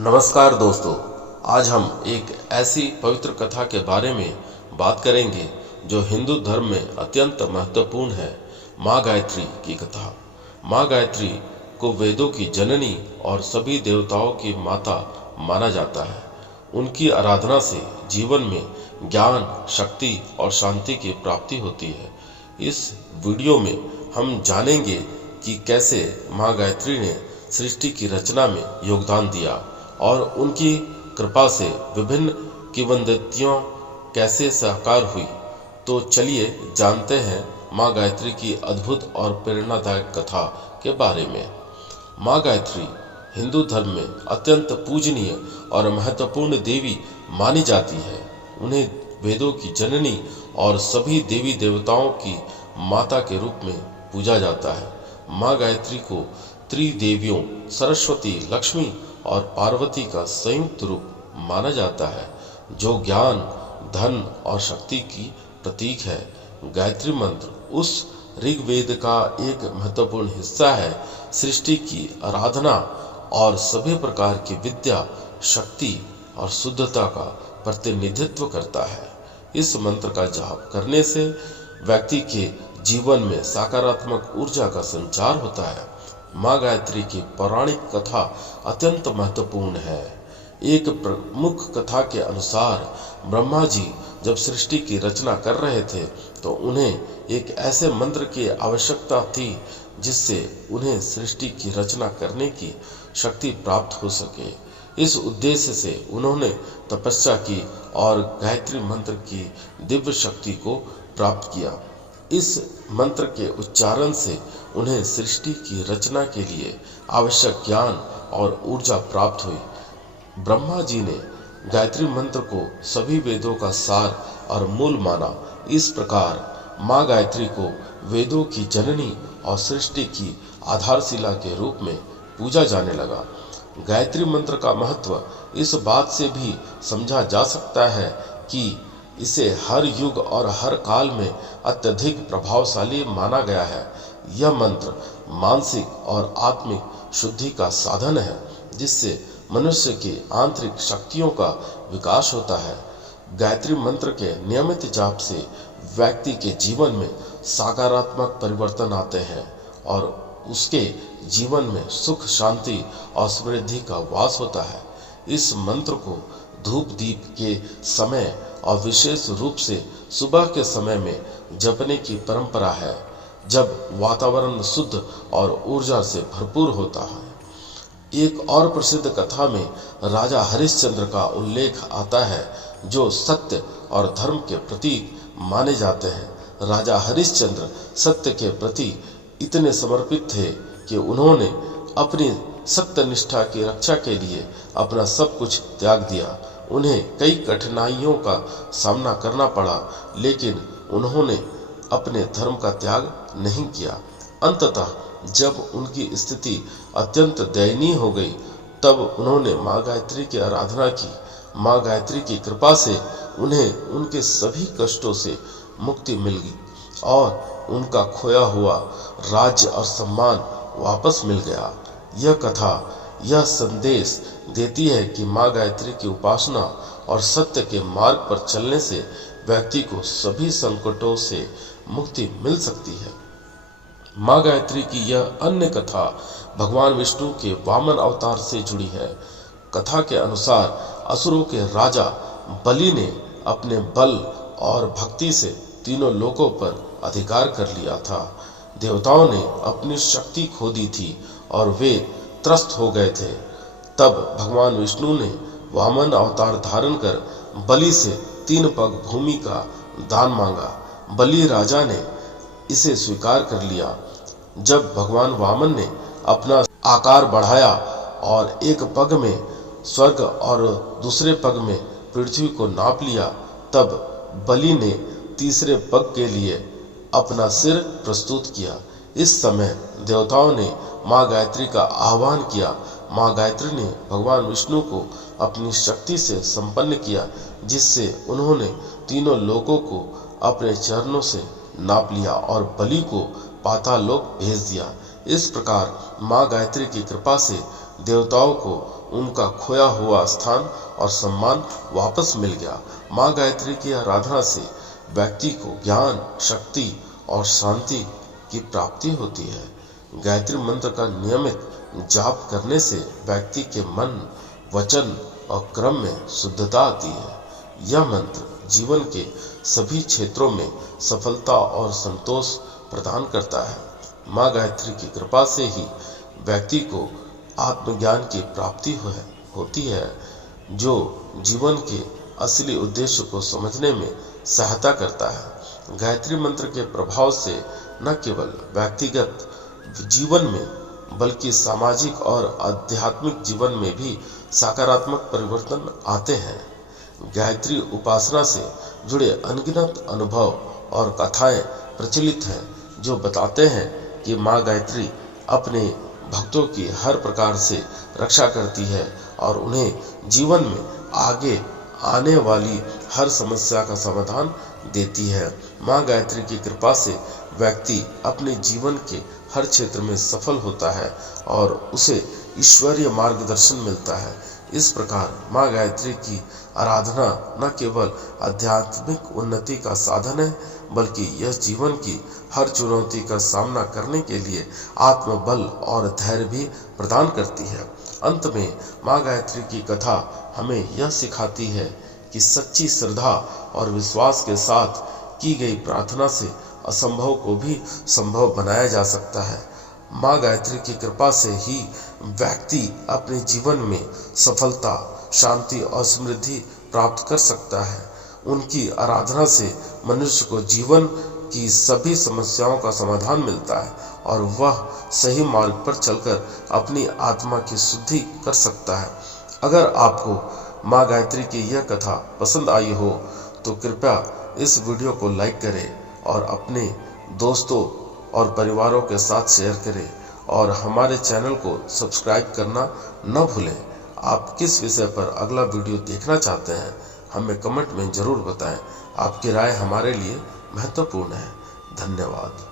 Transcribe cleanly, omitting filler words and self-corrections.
नमस्कार दोस्तों, आज हम एक ऐसी पवित्र कथा के बारे में बात करेंगे जो हिंदू धर्म में अत्यंत महत्वपूर्ण है। माँ गायत्री की कथा। माँ गायत्री को वेदों की जननी और सभी देवताओं की माता माना जाता है। उनकी आराधना से जीवन में ज्ञान, शक्ति और शांति की प्राप्ति होती है। इस वीडियो में हम जानेंगे कि कैसे माँ गायत्री ने सृष्टि की रचना में योगदान दिया और उनकी कृपा से विभिन्न किंवदंतियों कैसे साकार हुई। तो चलिए जानते हैं माँ गायत्री की अद्भुत और प्रेरणादायक कथा के बारे में। माँ गायत्री हिंदू धर्म में अत्यंत पूजनीय और महत्वपूर्ण देवी मानी जाती है। उन्हें वेदों की जननी और सभी देवी देवताओं की माता के रूप में पूजा जाता है। माँ गायत्री को त्रिदेवियों सरस्वती, लक्ष्मी और पार्वती का संयुक्त रूप माना जाता है, जो ज्ञान, धन और शक्ति की प्रतीक है। गायत्री मंत्र उस ऋग्वेद का एक महत्वपूर्ण हिस्सा है। सृष्टि की आराधना और सभी प्रकार की विद्या, शक्ति और शुद्धता का प्रतिनिधित्व करता है। इस मंत्र का जाप करने से व्यक्ति के जीवन में सकारात्मक ऊर्जा का संचार होता है। माँ गायत्री की पौराणिक कथा अत्यंत महत्वपूर्ण है। एक प्रमुख कथा के अनुसार ब्रह्मा जी जब सृष्टि की रचना कर रहे थे तो उन्हें एक ऐसे मंत्र की आवश्यकता थी जिससे उन्हें सृष्टि की रचना करने की शक्ति प्राप्त हो सके। इस उद्देश्य से उन्होंने तपस्या की और गायत्री मंत्र की दिव्य शक्ति को प्राप्त किया। इस मंत्र के उच्चारण से उन्हें सृष्टि की रचना के लिए आवश्यक ज्ञान और ऊर्जा प्राप्त हुई। ब्रह्मा जी ने गायत्री मंत्र को सभी वेदों का सार और मूल माना। इस प्रकार माँ गायत्री को वेदों की जननी और सृष्टि की आधारशिला के रूप में पूजा जाने लगा। गायत्री मंत्र का महत्व इस बात से भी समझा जा सकता है कि इसे हर युग और हर काल में अत्यधिक प्रभावशाली माना गया है। यह मंत्र मानसिक और आत्मिक शुद्धि का साधन है, जिससे मनुष्य की आंतरिक शक्तियों का विकास होता है। गायत्री मंत्र के नियमित जाप से व्यक्ति के जीवन में सकारात्मक परिवर्तन आते हैं और उसके जीवन में सुख, शांति और समृद्धि का वास होता है। इस मंत्र को धूप दीप के समय और विशेष रूप से सुबह के समय में जपने की परंपरा है, जब वातावरण शुद्ध और ऊर्जा से भरपूर होता है। एक और प्रसिद्ध कथा में राजा हरिश्चंद्र का उल्लेख आता है, जो सत्य और धर्म के प्रतीक माने जाते हैं। राजा हरिश्चंद्र सत्य के प्रति इतने समर्पित थे कि उन्होंने अपनी सत्य निष्ठा की रक्षा के लिए अपना सब कुछ त्याग दिया। उन्हें कई कठिनाइयों का सामना करना पड़ा, लेकिन उन्होंने अपने धर्म का त्याग नहीं किया। अंततः जब उनकी स्थिति अत्यंत दयनीय हो गई, तब उन्होंने माँ गायत्री की आराधना की। माँ गायत्री की कृपा से उन्हें उनके सभी कष्टों से मुक्ति मिल गई और उनका खोया हुआ राज्य और सम्मान वापस मिल गया। यह कथा यह संदेश देती है कि माँ गायत्री की उपासना और सत्य के मार्ग पर चलने से व्यक्ति को सभी संकटों से मुक्ति मिल सकती है। माँ गायत्री की यह अन्य कथा भगवान विष्णु के वामन अवतार से जुड़ी है। कथा के अनुसार असुरों के राजा बलि ने अपने बल और भक्ति से तीनों लोकों पर अधिकार कर लिया था। देवताओं ने अपनी शक्ति खो दी थी और वे त्रस्त हो गए थे। तब भगवान विष्णु ने वामन अवतार धारण कर बलि से 3 पग भूमि का दान मांगा। बलि राजा ने इसे स्वीकार कर लिया। जब भगवान वामन ने अपना आकार बढ़ाया और एक पग में स्वर्ग और दूसरे पग में पृथ्वी को नाप लिया, तब बलि ने तीसरे पग के लिए अपना सिर प्रस्तुत किया। इस समय देवताओं ने माँ गायत्री का आह्वान किया। माँ गायत्री ने भगवान विष्णु को अपनी शक्ति से संपन्न किया, जिससे उन्होंने तीनों लोकों को अपने चरणों से नाप लिया और बलि को पाताल लोक भेज दिया। इस प्रकार माँ गायत्री की कृपा से देवताओं को उनका खोया हुआ स्थान और सम्मान वापस मिल गया। माँ गायत्री की आराधना से व्यक्ति को ज्ञान, शक्ति और शांति की प्राप्ति होती है। गायत्री मंत्र का नियमित जाप करने से व्यक्ति के मन, वचन और क्रम में शुद्धता आती है। यह मंत्र जीवन के सभी क्षेत्रों में सफलता और संतोष प्रदान करता है। माँ गायत्री की कृपा से ही व्यक्ति को आत्मज्ञान की प्राप्ति होती है, जो जीवन के असली उद्देश्य को समझने में सहायता करता है। गायत्री मंत्र के प्रभाव से न केवल व्यक्तिगत जीवन में बल्कि सामाजिक और आध्यात्मिक जीवन में भी सकारात्मक परिवर्तन आते हैं। गायत्री उपासना से जुड़े अनगिनत अनुभव और कथाएं प्रचलित हैं, जो बताते हैं कि माँ गायत्री अपने भक्तों की हर प्रकार से रक्षा करती है और उन्हें जीवन में आगे आने वाली हर समस्या का समाधान देती है। माँ गायत्री की कृपा से व्यक्ति अपने जीवन के हर क्षेत्र में सफल होता है और उसे ईश्वरीय मार्गदर्शन मिलता है। इस प्रकार माँ गायत्री की आराधना न केवल आध्यात्मिक उन्नति का साधन है, बल्कि यह जीवन की हर चुनौती का सामना करने के लिए आत्मबल और धैर्य भी प्रदान करती है। अंत में माँ गायत्री की कथा हमें यह सिखाती है कि सच्ची श्रद्धा और विश्वास के साथ की गई प्रार्थना से असंभव को भी संभव बनाया जा सकता है। माँ गायत्री की कृपा से ही व्यक्ति अपने जीवन में सफलता, शांति और समृद्धि प्राप्त कर सकता है। उनकी आराधना से मनुष्य को जीवन की सभी समस्याओं का समाधान मिलता है और वह सही मार्ग पर चलकर अपनी आत्मा की शुद्धि कर सकता है। अगर आपको माँ गायत्री की यह कथा पसंद आई हो तो कृपया इस वीडियो को लाइक करें और अपने दोस्तों और परिवारों के साथ शेयर करें और हमारे चैनल को सब्सक्राइब करना न भूलें। आप किस विषय पर अगला वीडियो देखना चाहते हैं हमें कमेंट में ज़रूर बताएं। आपकी राय हमारे लिए महत्वपूर्ण है। धन्यवाद।